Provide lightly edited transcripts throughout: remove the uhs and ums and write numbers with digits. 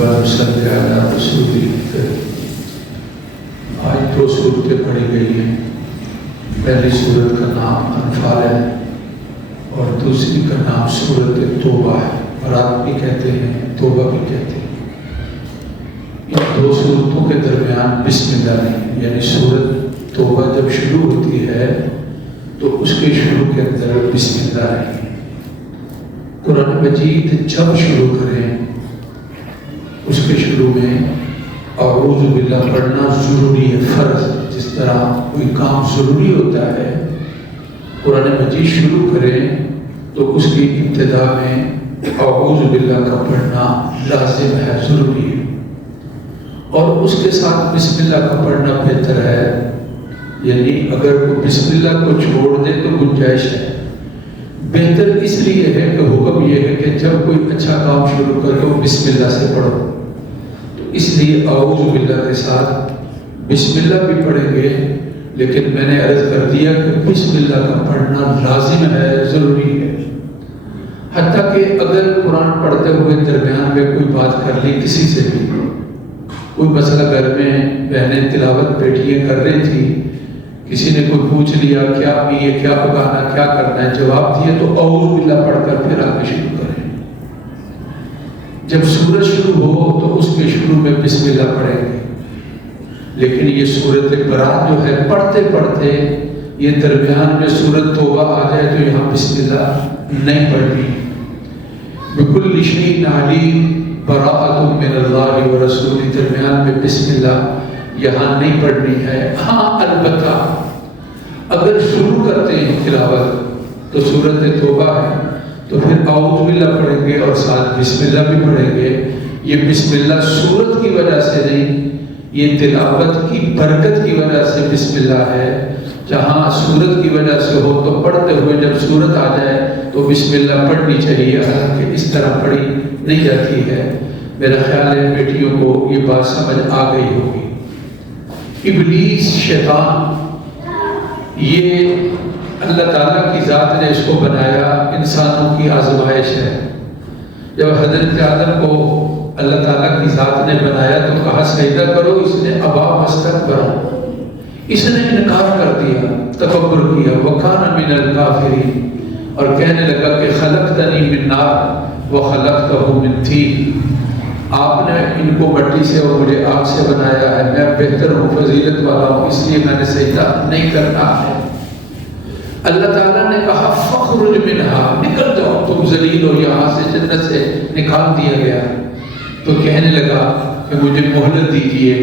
صلی علی رسول اللہ۔ آج دو صورتیں پڑھی گئی ہیں۔ پہلی صورت کا نام انفال ہے اور دوسری کا نام صورت توبہ ہے۔ برات بھی کہتے ہیں، توبہ بھی کہتے ہیں۔ ان دو صورتوں کے درمیان بسم اللہ نہیں، یعنی صورت توبہ جب شروع ہوتی ہے تو اس کے شروع کے اندر بسم اللہ نہیں۔ قرآن مجید جب شروع کریں اس کے شروع میں اعوذ باللہ پڑھنا ضروری ہے، فرض۔ جس طرح کوئی کام ضروری ہوتا ہے، قرآن مجید شروع کریں تو اس کی ابتدا میں اعوذ باللہ کا پڑھنا لازم ہے، ضروری ہے، اور اس کے ساتھ بسم اللہ کا پڑھنا بہتر ہے۔ یعنی اگر وہ بسم اللہ کو چھوڑ دے تو گنجائش ہے۔ بہتر اس لیے ہے کہ حکم یہ ہے کہ جب کوئی اچھا کام شروع کرو بسم اللہ سے پڑھو، تو اس لیے اعوذ باللہ کے ساتھ بسم اللہ بھی پڑھیں گے، لیکن میں نے عرض کر دیا کہ بسم اللہ کا پڑھنا لازم ہے، ضروری ہے۔ حتیٰ کہ اگر قرآن پڑھتے ہوئے درمیان میں کوئی بات کر لی کسی سے بھی، کوئی مسئلہ گھر میں بہنیں تلاوت بیٹیاں کر رہی تھی، کسی نے کوئی پوچھ لیا کیا یہ کیا پکانا کیا کرنا ہے، جواب دیا تو اعوذ باللہ پڑھ کر پھر آگے شروع کریں۔ جب سورت شروع ہو تو اس کے شروع میں بسم اللہ پڑھیں گے، لیکن یہ سورت برات جو ہے پڑھتے پڑھتے یہ درمیان میں سورت توبہ آ جائے تو یہاں بسم اللہ نہیں پڑھنی۔ بکل شیء علیم براءۃ من اللہ ورسولہ، درمیان میں بسم اللہ یہاں نہیں پڑھنی ہے۔ ہاں البتہ اگر شروع کرتے ہیں تلاوت تو سورت توبہ ہے تو پھر اعوذ باللہ پڑھیں گے اور ساتھ بسم اللہ بھی پڑھیں گے۔ یہ بسم اللہ سورت کی وجہ سے نہیں، یہ تلاوت کی برکت کی وجہ سے بسم اللہ ہے۔ جہاں سورت کی وجہ سے ہو تو پڑھتے ہوئے جب سورت آ جائے تو بسم اللہ پڑھنی چاہیے، حالانکہ اس طرح پڑھی نہیں جاتی ہے۔ میرا خیال ہے بیٹیوں کو یہ بات سمجھ آ گئی ہوگی۔ ابلیس شیطان یہ اللہ تعالیٰ کی ذات نے اس کو بنایا، انسانوں کی آزمائش ہے۔ جب حضرت آدم کو اللہ تعالیٰ کی ذات نے بنایا تو کہا سجدہ کرو، اس نے ابا واستکبر، اس نے انکار کر دیا، تکبر کیا، وکان من الکافرین، اور کہنے لگا کہ خلقتنی من نار وخلقتہ من طین، آپ نے ان کو مٹی سے اور مجھے آگ سے بنایا ہے، میں بہتر ہوں، فضیلت والا ہوں، اس لیے میں نے سجدہ نہیں کرنا ہے۔ اللہ تعالیٰ نے کہا فخرج منہا، نکل جاؤ، تم ذلیل ہو، یہاں سے جنت سے نکال دیا گیا۔ تو کہنے لگا کہ مجھے مہلت دیجیے،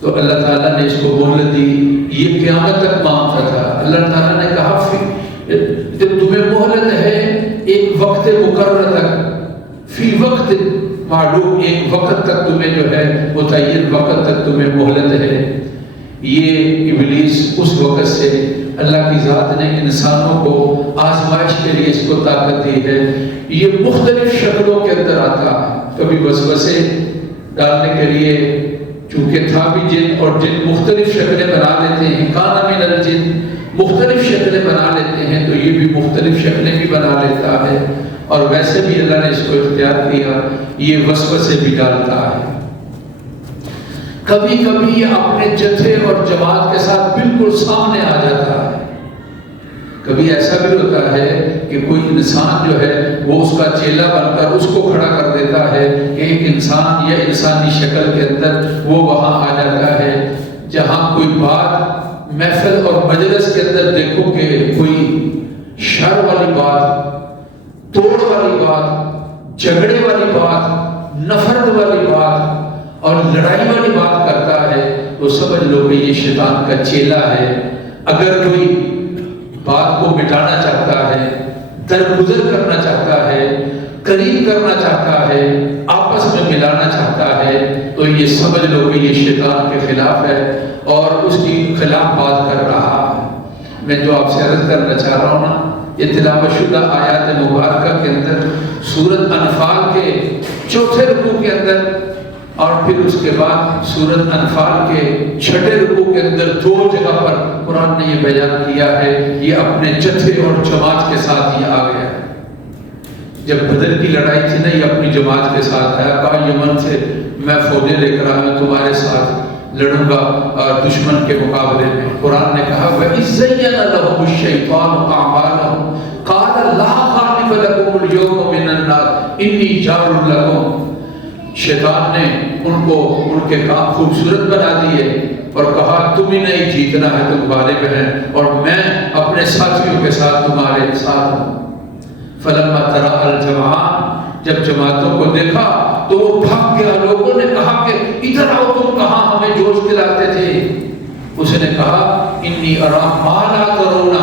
تو اللہ تعالیٰ نے اس کو مہلت دی۔ یہ قیامت تک مانگتا تھا۔ اللہ تعالیٰ نے کہا جب تمہیں مہلت ہے ایک وقت مقرر تک، فی وقت معلوم، ایک وقت تک تمہیں جو ہے متعین وقت تک تمہیں مہلت ہے۔ یہ ابلیس اس وقت سے اللہ کی ذات نے انسانوں کو آزمائش کے لیے اس کو طاقت دی ہے۔ یہ مختلف شکلوں کے اندر آتا ہے، کبھی وسوسے ڈالنے کے لیے، چونکہ تھا بھی جن اور جن مختلف شکلیں بنا لیتے ہیں، کان من الجن، مختلف شکلیں بنا لیتے ہیں، تو یہ بھی مختلف شکلیں بھی بنا لیتا ہے، اور ویسے بھی اللہ نے اس کو اختیار کیا، یہ وسوسے بھی ڈالتا ہے۔ کبھی کبھی یہ اپنے جتھے اور جماعت کے ساتھ بالکل سامنے آ جاتا ہے۔ کبھی ایسا بھی ہوتا ہے کہ کوئی انسان جو ہے وہ اس کا چیلا بن کر اس کو کھڑا کر دیتا ہے، ایک انسان یا انسانی شکل کے اندر وہ وہاں آ جاتا ہے۔ جہاں کوئی بات محفل اور مجلس کے اندر دیکھو کہ کوئی شر والی بات، توڑ والی بات، جھگڑے والی بات، نفرت والی بات اور لڑائی والی بات کرتا ہے تو سمجھ لو کہ یہ شیطان کا چیلا ہے۔ اگر کوئی بات کو مٹانا چاہتا ہے، درگزر کرنا چاہتا ہے، قریب کرنا چاہتا ہے، آپس میں ملانا چاہتا ہے، تو یہ سمجھ لو کہ یہ شیطان کے خلاف ہے اور اس کی خلاف بات کر رہا ہے۔ میں جو آپ سے عرض کرنا چاہ رہا ہوں نا، یہ تلاوت شدہ آیات مبارکہ کے اندر سورت انفال کے چوتھے رکوع کے اندر اور پھر اس کے بعد سورت انفال کے چھٹے رکوع کے اندر دو جگہ پر قرآن نے یہ بیان کیا ہے، یہ اپنے جتھے اور جماعت کے ساتھ یہ آ گیا ہے۔ جب بدر کی لڑائی تھی نا، یہ اپنی جماعت کے ساتھ آیا، کہا یمن سے میں فوجیں لے کر آیا ہوں، تمہارے ساتھ لڑوں گا دشمن کے مقابلے میں۔ قرآن نے کہا وَإِذْ زَيَّنَ لَهُمُ الشَّيْطَانُ أَعْمَالَهُمْ قَالَ لَا غَالِبَ لَكُمُ الْيَوْمَ مِنَ النَّاسِ إِنِّي جَارٌ لَكُمْ۔ شیطان نے ان کو ان کے کام خوبصورت بنا دیے اور کہا تم ہی نہیں جیتنا ہے، تم غالب ہیں اور میں اپنے ساتھیوں کے ساتھ تمہارے ساتھ ہوں۔ فلما تراءى الجمعان، جب جماعتوں کو دیکھا تو وہ بھاگ گیا۔ لوگوں نے کہا کہ ادھر آؤ، تم کہاں ہمیں جوش دلاتے تھے؟ اس نے کہا انی ارا ما لا ترون،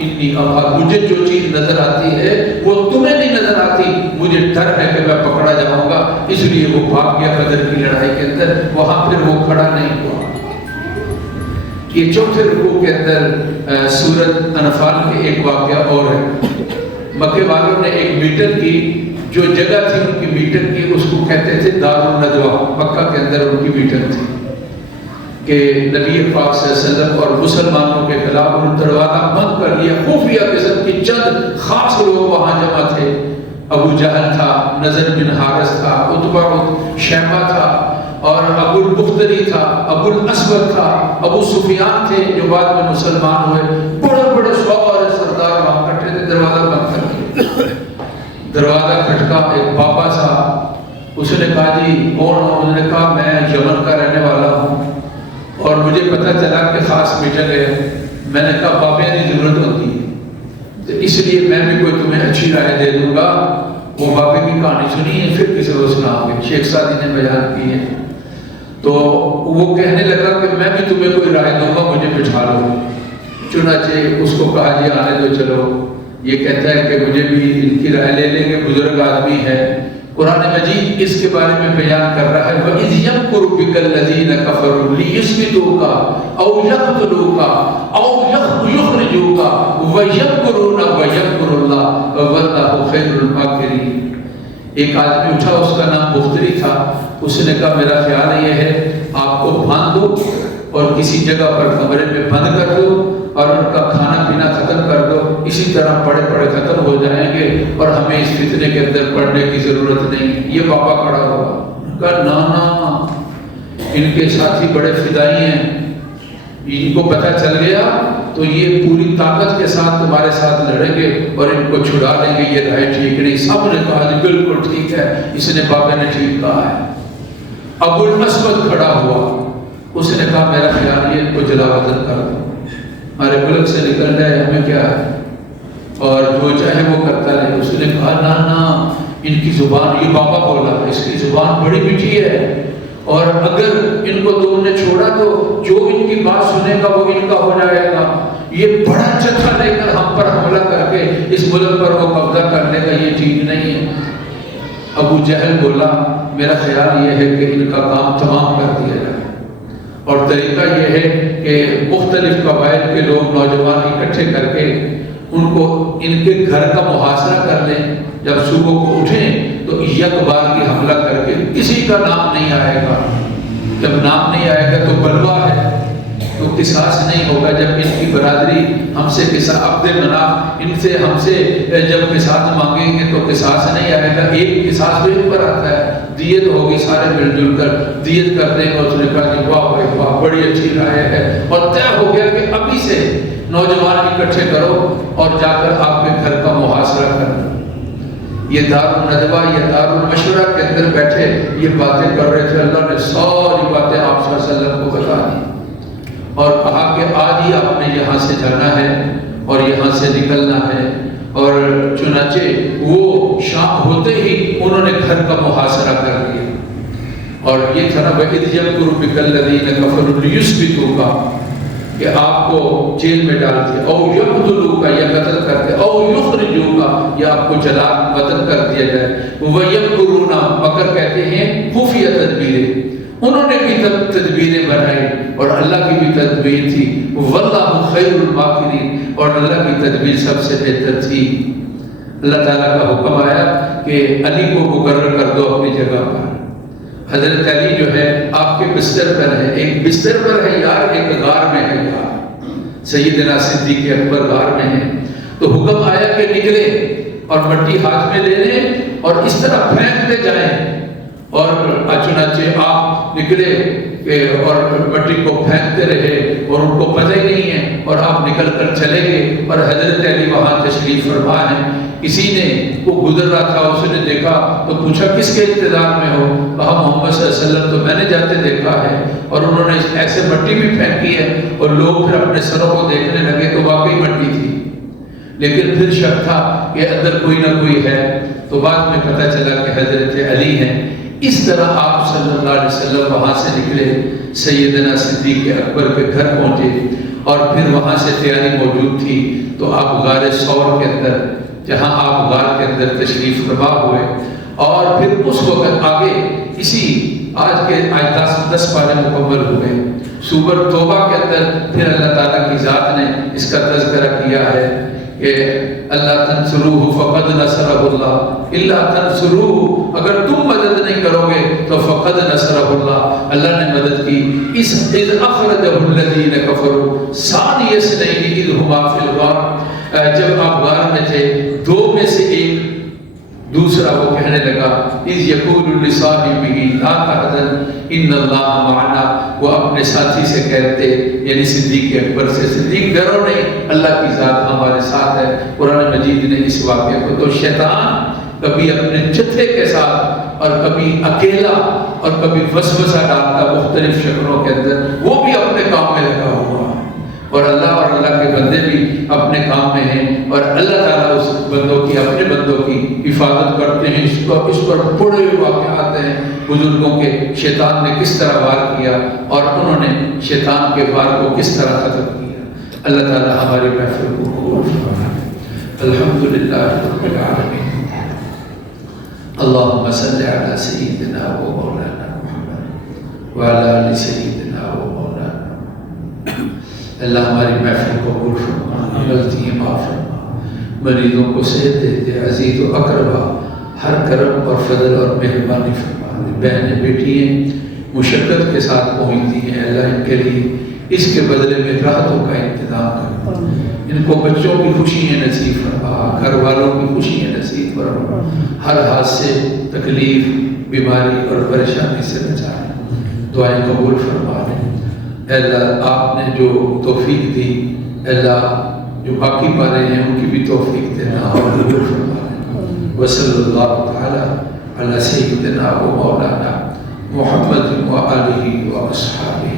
انی ارا، مجھے جو چیز نظر آتی ہے وہ تمہیں نہیں نظر آتی، مجھے ڈر ہے کہ میں پکڑا جاؤں گا، اس لیے وہ بھاگ گیا بدر کی لڑائی کے اندر، وہاں پھر وہ کھڑا نہیں ہوا۔ یہ چوتھے رکوع کے اندر سورۃ انفال کے ایک واقعہ اور ہے۔ مکے والوں نے ایک میٹنگ کی، جو جگہ تھی ان کی میٹنگ کی، اس کو کہتے تھے دار الندوہ، مکہ کے اندر ان کی میٹنگ تھی کہ نبی پاک صلی اللہ علیہ وسلم اور مسلمانوں کے خلاف انہوں نے دروازہ بند کر لیا۔ خفیہ قسم کی چند خاص لوگ وہاں جمع تھے، ابو جہل تھا، نضر بن حارث تھا، عتبہ شیبہ تھا، اور ابو البختری تھا، ابو الاسود تھا، ابو سفیان تھے جو بعد میں مسلمان ہوئے، بڑے بڑے سوار سردار وہاں کٹھے تھے۔ دروازہ بند کر دیا، دروازہ کھٹکا، ایک بابا صاحب، اس نے کہا جی کون ہو؟ انہوں نے کہا میں یمن کا رہنے والا ہوں اور مجھے پتہ چلا کہ خاص میٹنگ ہے۔ میں نے کہا بابے کی ضرورت ہوتی ہے تو اس لیے میں بھی کوئی تمہیں اچھی رائے دے دوں گا۔ وہ بابے کی کہانی سنی ہے، پھر کسی کو سناؤ گے، شیخ سعدی نے بیان کی ہے۔ تو وہ کہنے لگا کہ میں بھی تمہیں کوئی رائے دوں گا، مجھے بٹھا لو۔ چنانچہ اس کو کہا جی آنے دو چلو۔ یہ کہتا ہے کہ مجھے بھی ان کی رائے لے لیں گے، بزرگ آدمی ہے۔ قرآن مجید اس کے بارے میں بیان کر رہا ہے وَإِذْ يَمْكُرُ بِكَ الَّذِينَ كَفَرُوا لِيُثْبِتُوكَ أَوْ يَقْتُلُوكَ أَوْ يُخْرِجُوكَ وَيَمْكُرُونَ وَيَمْكُرُ اللَّهُ وَاللَّهُ خَيْرُ الْمَاكِرِينَ۔ ایک آدمی اٹھا، اس کا نام بختری تھا، اس نے کہا میرا خیال یہ ہے آپ کو باندھ دو اور کسی جگہ پر کمرے میں بند کر دو اور ان کا کھانا پینا ختم کر دو، اسی طرح پڑے پڑے ختم ہو جائیں گے اور ہمیں اس فتنے کے اندر پڑنے کی ضرورت نہیں۔ یہ پاپا کھڑا ہوا، کہا نا ان کے ساتھی بڑے فدائی ہیں، ان کو پتہ چل گیا تو یہ پوری طاقت کے ساتھ تمہارے ساتھ لڑیں گے اور ان کو چھڑا لیں گے، یہ رائے ٹھیک نہیں۔ سب نے کہا جی بالکل ٹھیک ہے، اس نے بابا نے ٹھیک کہا ہے۔ ابو الاسود کھڑا ہوا، اس نے کہا میرا خیال یہ ان کو جلا وطن کر دو، ہمارے ملک سے نکل جائے، ہمیں کیا ہے، اور جو چاہے وہ کرتا رہے۔ اس نے کہا نا ان کی زبان، یہ بابا بولا، اس کی زبان بڑی میٹھی ہے اور اگر ان کو تم نے چھوڑا تو جو ان کی بات سنے گا وہ ان کا ہو جائے گا، یہ بڑا جتھا لے کر ہم پر حملہ کر کے اس ملک پر وہ قبضہ کرنے کا یہ ٹھیک نہیں ہے۔ ابو جہل بولا میرا خیال یہ ہے کہ ان کا کام تمام کر دیا جائے، اور طریقہ یہ ہے کہ مختلف قبائل کے لوگ نوجوان اکٹھے کر کے ان کو ان کے گھر کا محاصرہ کر لیں، جب صبح کو اٹھیں تو یک بار کی حملہ کر کے کسی کا نام نہیں آئے گا، جب نام نہیں آئے گا تو بلوا ہے، تو قصاص نہیں ہوگا۔ جب ان کی برادری ہم سے عبد مناف ان سے ہم سے جب قصاص مانگیں گے تو قصاص نہیں آئے گا، ایک قصاص بھی ان پر آتا ہے، دیت ہوگی، سارے مل جل کر دیت کر دیں گے۔ اس نے کہا کہ واہ بھائی واہ، بڑی اچھی رائے ہے، اور طے ہو گیا کہ ابھی سے نوجوان اکٹھے کرو اور جا کر آپ کے گھر کا محاصرہ کرنا۔ یہ دار الندوہ، یہ دار المشورہ کے اندر بیٹھے یہ باتیں کر رہے تھے، اللہ نے ساری باتیں آپ صلی اللہ علیہ وسلم کو بتا دی اور کہا کہ آج ہی آپ نے یہاں سے جانا ہے اور یہاں سے نکلنا ہے۔ اور چنانچہ وہ شام ہوتے ہی انہوں نے گھر کا محاصرہ کر لیا، اور یہ تھا نا وَإِذْ يَمْكُرُ بِكَ الَّذِينَ كَفَرُوا لِيُثْبِتُوكَ، کہ آپ کو جیل میں ڈالتے، او یقتلوک یا قتل کرتے، او یخرجوک یا آپ کو جلا وطن کر دیا جائے۔ وَيَمْكُرُونَ، مگر کہتے ہیں خفیہ تدبیریں، انہوں نے بھی تدبیریں بنائی اور اللہ کی بھی تدبیر تھی۔ وَاللَّهُ خَيْرُ الْمَاكِرِينَ، اور اللہ کی تدبیر سب سے بہتر تھی۔ اللہ تعالیٰ کا حکم آیا کہ علی کو مقرر کر دو اپنی جگہ پر۔ حضرت علی جو ہے آپ کے بستر پر ہے، ایک بستر پر ہے یار، ایک غار میں ہے یار، سیدنا صدیق اکبر غار میں ہے۔ تو حکم آیا کہ نکلے اور مٹی ہاتھ میں لے لیں اور اس طرح پھینکتے جائیں، اور چنانچہ آپ نکلے اور مٹی کو پھینکتے رہے اور ان کو پتہ ہی نہیں ہے، اور آپ نکل کر چلے گئے اور حضرت علی وہاں تشریف فرما ہے۔ کسی نے وہ گزر رہا تھا، اس نے دیکھا تو پوچھا کس کے انتظار میں ہو؟ کہا محمد صلی اللہ علیہ وسلم، تو میں نے جاتے دیکھا ہے، اور انہوں نے ایسے مٹی بھی پھینکی ہے، اور لوگ پھر اپنے سروں کو دیکھنے لگے تو واقعی مٹی تھی، لیکن پھر شک تھا کہ اندر کوئی نہ کوئی ہے، تو بعد میں پتہ چلا کہ حضرت علی ہیں۔ اس طرح آپ صلی اللہ علیہ وسلم وہاں سے نکلے، سیدنا صدیق اکبر کے گھر پہنچے، اور پھر وہاں سے تیاری موجود تھی تو آپ غار ثور کے اندر، جہاں آپ غار کے اندر تشریف فرما ہوئے، اور پھر اس وقت آگے اسی آج کے 10 پارے مکمل ہوئے۔ سورۃ توبہ کے اندر پھر اللہ تعالیٰ کی ذات نے اس کا تذکرہ کیا ہے کہ اللہ تنصروہ فقد نصرہ اللہ، اللہ تنصروہ، اگر تم مدد نہیں کرو گے تو فقد نصرہ اللہ، اللہ نے مدد کی۔ اذ اخرجہ الذین کفروا ثانی اثنین اذ ہما فی الغار، جب آپ غار میں تھے، دو میں سے ایک دوسرا وہ کہنے لگا، اذ یقول لصاحبہ لا تحزن ان اللہ معنا، وہ اپنے ساتھی سے کہتے، یعنی صدیق اکبر سے، صدیق ڈرو نہیں، اللہ کی ذات ہمارے ساتھ ہے۔ قرآن مجید نے اس واقعے کو، تو شیطان کبھی اپنے جتھے کے ساتھ اور کبھی اکیلا اور کبھی وسوسہ ڈالتا مختلف شکلوں کے اندر، وہ بھی اپنے کام میں لگا ہوا، اور اللہ کے بندے بھی اپنے کام میں ہیں، اور اللہ تعالیٰ اس بندوں کی، اپنے بندوں کی حفاظت کرتے ہیں۔ اس پر بڑے واقعات ہیں بزرگوں کے، شیطان نے کس طرح وار کیا اور انہوں نے شیطان کے وار کو کس طرح ختم کیا۔ اللہ تعالیٰ ہماری محفل کو قبول فرمائے۔ الحمدللہ رب العالمین، اللہم صلی علی سیدنا و مولانا محمد وعلی آل سیدنا و مولانا محمد۔ اللہ ہماری محفل کو قبول فرما، غلطیاں معاف فرما، مریضوں کو صحت دے دے، عزیز و اقربا ہر کرم اور فضل اور مہربانی فرما دے۔ بہنیں بیٹیاں مشقت کے ساتھ پہنچتی ہیں، اللہ ان کے لیے اس کے بدلے میں راحتوں کا انتظام کر، ان کو بچوں کی خوشیاں نصیب فرما، گھر والوں کی خوشیاں نصیب فرما، ہر حادثے، تکلیف، بیماری اور پریشانی سے بچائیں، دعائیں قبول فرما دیں۔ اے اللہ آپ نے جو توفیق دی، اے اللہ جو باقی پارے ہیں ان کی بھی توفیق دینا اور قبول فرما دیں۔ وصلی اللہ تعالی علی سیدنا و مولانا محمد و آلہ و اصحابہ۔